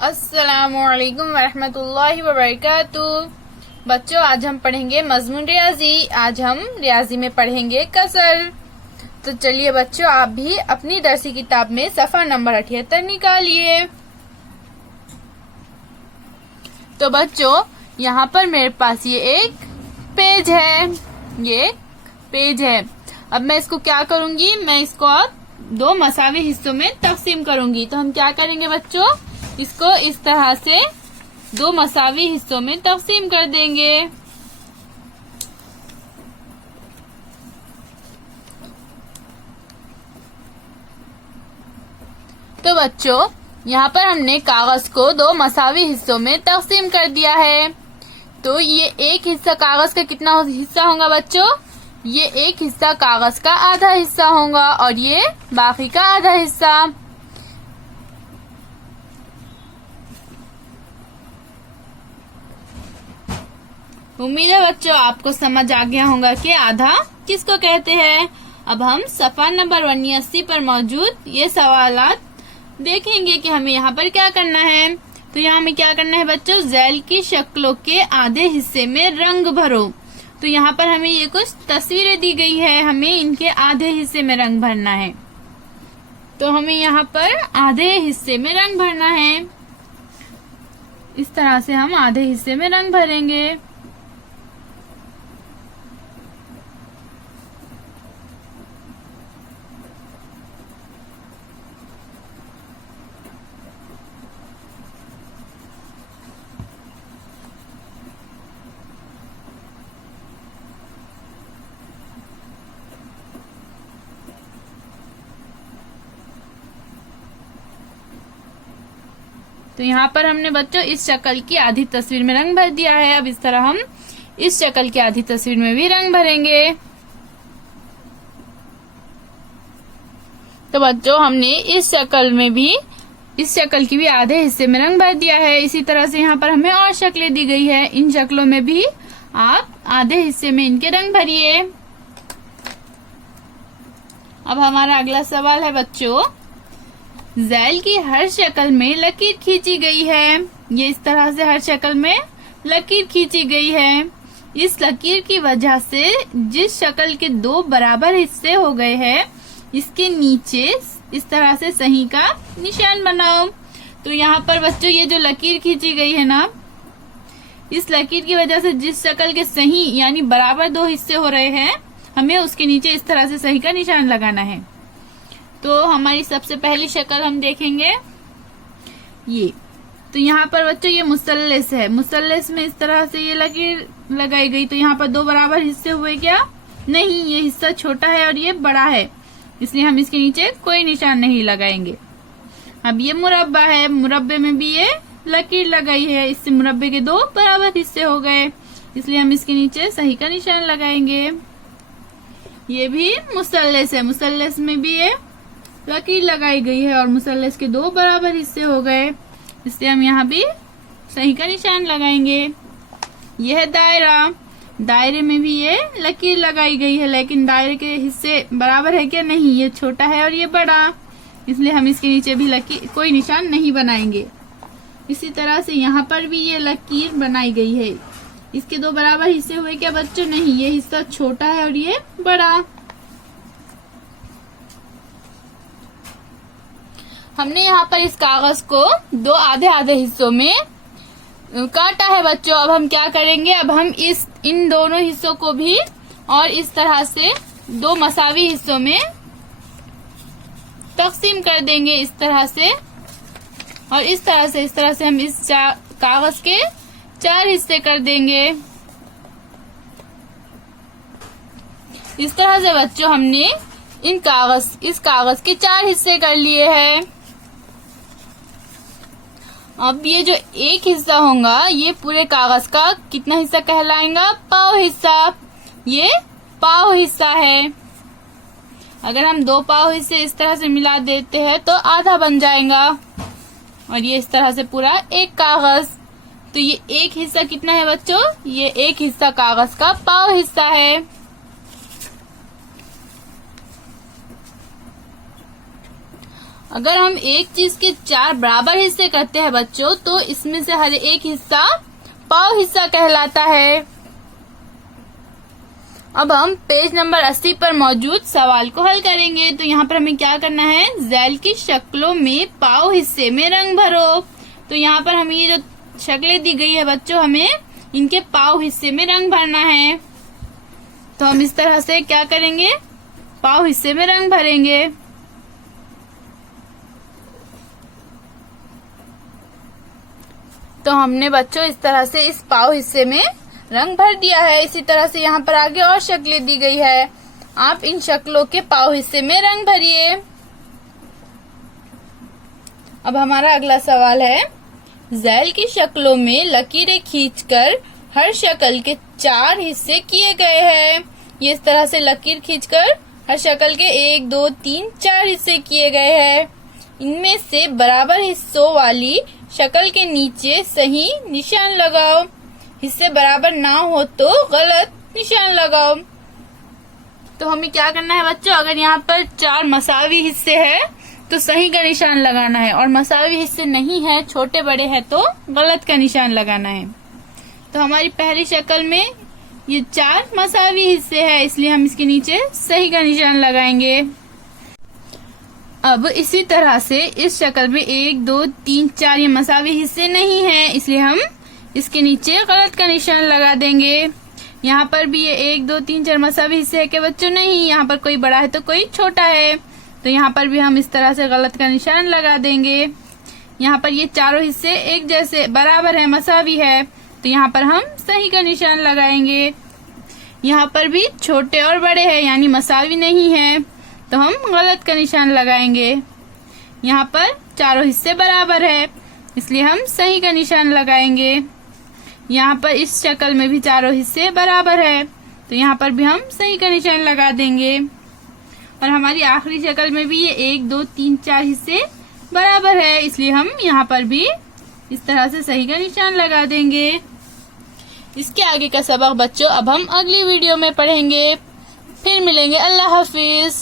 अस्सलामुअलैकुम वरहमतुल्लाहि वबरकातुह। बच्चों, आज हम पढ़ेंगे मजमून रियाजी। आज हम रियाजी में पढ़ेंगे कसर। तो चलिए बच्चों, आप भी अपनी दरसी किताब में सफा नंबर 78 निकालिए। तो बच्चों, यहाँ पर मेरे पास ये एक पेज है। अब मैं इसको क्या करूंगी, मैं इसको अब दो मसावी हिस्सों में तकसीम करूंगी। तो हम क्या करेंगे बच्चों, इसको इस तरह से दो मसावी हिस्सों में तकसीम कर देंगे। तो बच्चों, यहाँ पर हमने कागज को दो मसावी हिस्सों में तकसीम कर दिया है। तो ये एक हिस्सा कागज का कितना हिस्सा होगा बच्चों, ये एक हिस्सा कागज का आधा हिस्सा होगा और ये बाकी का आधा हिस्सा। उम्मीद है बच्चों आपको समझ आ गया होगा कि आधा किसको कहते हैं। अब हम सफा नंबर 89 पर मौजूद ये सवालात देखेंगे कि हमें यहाँ पर क्या करना है। तो यहाँ हमें क्या करना है बच्चों, झैल की शक्लों के आधे हिस्से में रंग भरो। तो यहाँ पर हमें ये कुछ तस्वीरें दी गई है, हमें इनके आधे हिस्से में रंग भरना है। तो हमें यहाँ पर आधे हिस्से में रंग भरना है। इस तरह से हम आधे हिस्से में रंग भरेंगे। तो यहाँ पर हमने बच्चों इस शक्ल की आधी तस्वीर में रंग भर दिया है। अब इस तरह हम इस शक्ल की आधी तस्वीर में भी रंग भरेंगे। तो बच्चों, हमने इस शक्ल की भी आधे हिस्से में रंग भर दिया है। इसी तरह से यहाँ पर हमें और शक्लें दी गई है, इन शक्लों में भी आप आधे हिस्से में इनके रंग भरिए। अब हमारा अगला सवाल है बच्चों, झैल की हर शक्ल में लकीर खींची गई है। ये इस तरह से हर शक्ल में लकीर खींची गई है। इस लकीर की वजह से जिस शक्ल के दो बराबर हिस्से हो गए हैं, इसके नीचे इस तरह से सही का निशान बनाओ। तो यहाँ पर बच्चों ये जो लकीर खींची गई है ना, इस लकीर की वजह से जिस शक्ल के सही यानी बराबर दो हिस्से हो रहे हैं, हमें उसके नीचे इस तरह से सही का निशान लगाना है। तो हमारी सबसे पहली शक्ल हम देखेंगे ये। तो यहाँ पर बच्चों ये मुसल्लस है, मुसल्लस में इस तरह से ये लकीर लगाई गई। तो यहाँ पर दो बराबर हिस्से हुए क्या, नहीं, ये हिस्सा छोटा है और ये बड़ा है, इसलिए हम इसके नीचे कोई निशान नहीं लगाएंगे। अब ये मुरब्बा है, मुरब्बे में भी ये लकीर लगाई है, इससे मुरब्बे के दो बराबर हिस्से हो गए, इसलिए हम इसके नीचे सही का निशान लगाएंगे। ये भी मुसल्लस है, मुसल्लस में भी ये लकीर लगाई गई है और मुसल्लस के दो बराबर हिस्से हो गए, इसलिए हम यहाँ भी सही का निशान लगाएंगे। यह है दायरा, दायरे में भी ये लकीर लगाई गई है, लेकिन दायरे के हिस्से बराबर है क्या, नहीं, ये छोटा है और ये बड़ा, इसलिए हम इसके नीचे भी लकीर कोई निशान नहीं बनाएंगे। इसी तरह से यहाँ पर भी ये लकीर बनाई गई है, इसके दो बराबर हिस्से हुए क्या बच्चों, नहीं, ये हिस्सा छोटा है और ये बड़ा। हमने यहाँ पर इस कागज को दो आधे आधे हिस्सों में काटा है बच्चों। अब हम क्या करेंगे, अब हम इन दोनों हिस्सों को भी और इस तरह से दो मसावी हिस्सों में तकसीम कर देंगे, इस तरह से और इस तरह से हम इस कागज के 4 हिस्से कर देंगे। इस तरह से बच्चों हमने इस कागज के 4 हिस्से कर लिए हैं। अब ये जो एक हिस्सा होगा, ये पूरे कागज का कितना हिस्सा कहलाएगा, पाव हिस्सा। ये पाव हिस्सा है। अगर हम 2 पाव हिस्से इस तरह से मिला देते हैं तो आधा बन जाएगा और ये इस तरह से पूरा एक कागज। तो ये एक हिस्सा कितना है बच्चों, ये एक हिस्सा कागज का पाव हिस्सा है। अगर हम एक चीज के 4 बराबर हिस्से करते हैं बच्चों, तो इसमें से हर एक हिस्सा पाव हिस्सा कहलाता है। अब हम पेज नंबर 80 पर मौजूद सवाल को हल करेंगे। तो यहाँ पर हमें क्या करना है, ज़ैल की शक्लों में पाव हिस्से में रंग भरो। तो यहाँ पर हमें ये जो शक्लें दी गई है बच्चों, हमें इनके पाव हिस्से में रंग भरना है। तो हम इस तरह से क्या करेंगे, पाव हिस्से में रंग भरेंगे। तो हमने बच्चों इस तरह से इस पाव हिस्से में रंग भर दिया है। इसी तरह से यहाँ पर आगे और शक्लें दी गई है, आप इन शक्लों के पाव हिस्से में रंग भरिए। अब हमारा अगला सवाल है, ज़ैल की शक्लों में लकीरें खींचकर हर शक्ल के 4 हिस्से किए गए हैं। ये इस तरह से लकीर खींचकर हर शक्ल के 1, 2, 3, 4 हिस्से किए गए हैं। इनमें से बराबर हिस्सों वाली शक्ल के नीचे सही निशान लगाओ। हिस्से बराबर ना हो तो गलत निशान लगाओ। तो हमें क्या करना है बच्चों, अगर यहाँ पर 4 मसावी हिस्से हैं तो सही का निशान लगाना है, और मसावी हिस्से नहीं है, छोटे बड़े हैं, तो गलत का निशान लगाना है। तो हमारी पहली शक्ल में ये 4 मसावी हिस्से हैं, इसलिए हम इसके नीचे सही का निशान लगाएंगे। अब इसी तरह से इस शक्ल में 1, 2, 3, 4 ये मसावी हिस्से नहीं हैं, इसलिए हम इसके नीचे गलत का निशान लगा देंगे। यहाँ पर भी ये 1, 2, 3, 4 मसावी हिस्से है कि बच्चों, नहीं, यहाँ पर कोई बड़ा है तो कोई छोटा है, तो यहाँ पर भी हम इस तरह से गलत का निशान लगा देंगे। यहाँ पर ये चारों हिस्से एक जैसे बराबर है, मसावी है, तो यहाँ पर हम सही का निशान लगाएंगे। यहाँ पर भी छोटे और बड़े हैं, यानी मसावी नहीं है, तो हम गलत का निशान लगाएंगे। यहाँ पर चारों हिस्से बराबर है, इसलिए हम सही का निशान लगाएंगे। यहाँ पर इस शक्ल में भी चारों हिस्से बराबर है, तो यहाँ पर भी हम सही का निशान लगा देंगे। और हमारी आखिरी शक्ल में भी ये 1, 2, 3, 4 हिस्से बराबर है, इसलिए हम यहाँ पर भी इस तरह से सही का निशान लगा देंगे। इसके आगे का सबक बच्चों अब हम अगली वीडियो में पढ़ेंगे। फिर मिलेंगे। अल्लाह हाफिज।